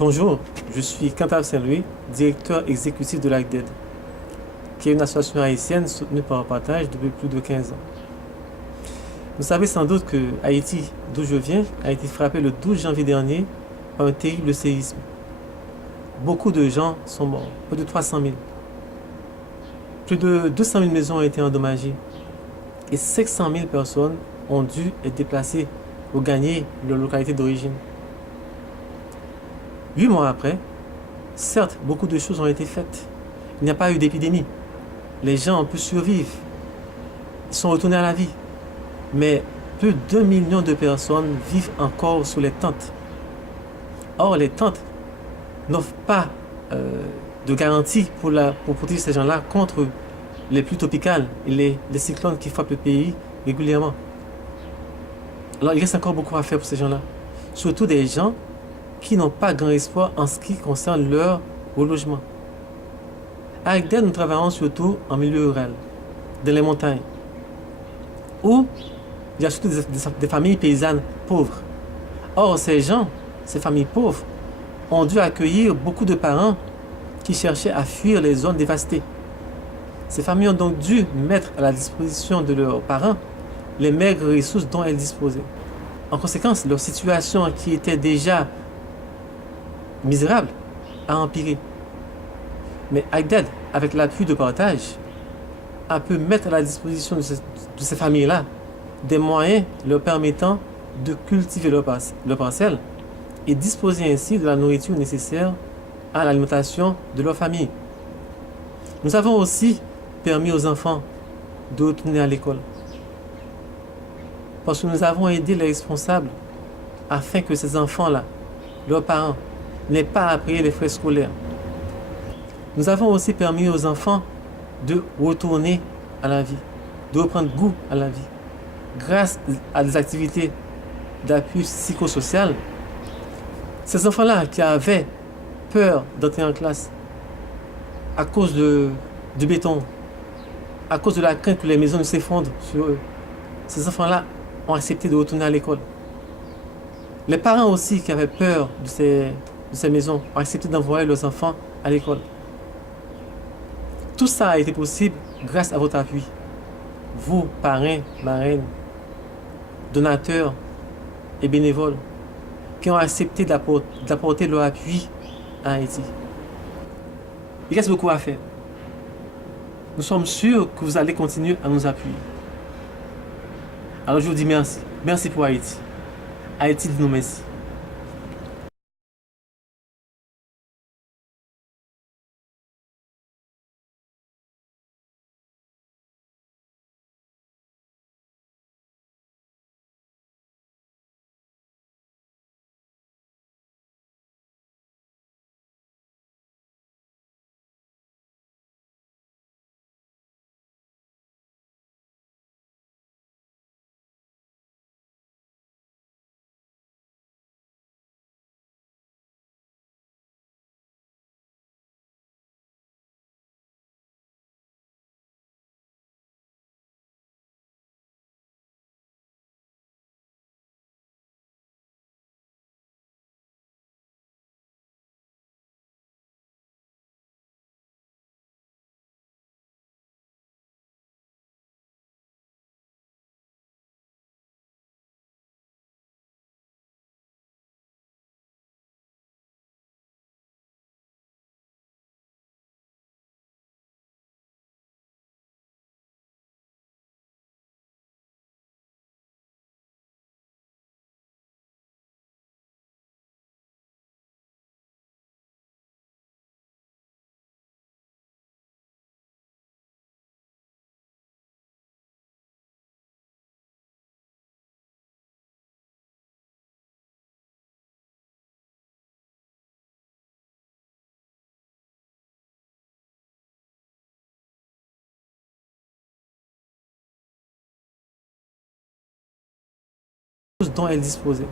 Bonjour, je suis Quentin Saint-Louis, directeur exécutif de l'ACDED, qui est une association haïtienne soutenue par Partage depuis plus de 15 ans. Vous savez sans doute que Haïti, d'où je viens, a été frappé le 12 janvier dernier par un terrible séisme. Beaucoup de gens sont morts, près de 300 000. Plus de 200 000 maisons ont été endommagées et 500 000 personnes ont dû être déplacées ou gagner leur localité d'origine. 8 mois après, certes, beaucoup de choses ont été faites. Il n'y a pas eu d'épidémie. Les gens ont pu survivre. Ils sont retournés à la vie. Mais plus d'1 million de personnes vivent encore sous les tentes. Or, les tentes n'offrent pas de garantie pour protéger ces gens-là contre les pluies tropicales et les cyclones qui frappent le pays régulièrement. Alors, il reste encore beaucoup à faire pour ces gens-là. Surtout des gens qui n'ont pas grand espoir en ce qui concerne leur relogement. Avec DED, nous travaillons surtout en milieu rural, dans les montagnes, où il y a surtout des familles paysannes pauvres. Or, ces gens, ces familles pauvres, ont dû accueillir beaucoup de parents qui cherchaient à fuir les zones dévastées. Ces familles ont donc dû mettre à la disposition de leurs parents les maigres ressources dont elles disposaient. En conséquence, leur situation qui était déjà misérable a empiré. Mais ACDED, avec l'appui de Partage, a pu mettre à la disposition de ces familles-là des moyens leur permettant de cultiver leur parcelle et disposer ainsi de la nourriture nécessaire à l'alimentation de leur famille. Nous avons aussi permis aux enfants de retourner à l'école parce que nous avons aidé les responsables afin que ces enfants-là, leurs parents, n'aient pas à payer les frais scolaires. Nous avons aussi permis aux enfants de retourner à la vie, de reprendre goût à la vie. Grâce à des activités d'appui psychosocial, ces enfants-là qui avaient peur d'entrer en classe à cause du béton, à cause de la crainte que les maisons ne s'effondrent sur eux, ces enfants-là ont accepté de retourner à l'école. Les parents aussi qui avaient peur de ces maisons ont accepté d'envoyer leurs enfants à l'école. Tout ça a été possible grâce à votre appui. Vous, parrains, marraines, donateurs et bénévoles qui ont accepté d'apporter leur appui à Haïti. Il reste beaucoup à faire. Nous sommes sûrs que vous allez continuer à nous appuyer. Alors je vous dis merci. Merci pour Haïti. Haïti dit nous merci. Dont elles disposaient.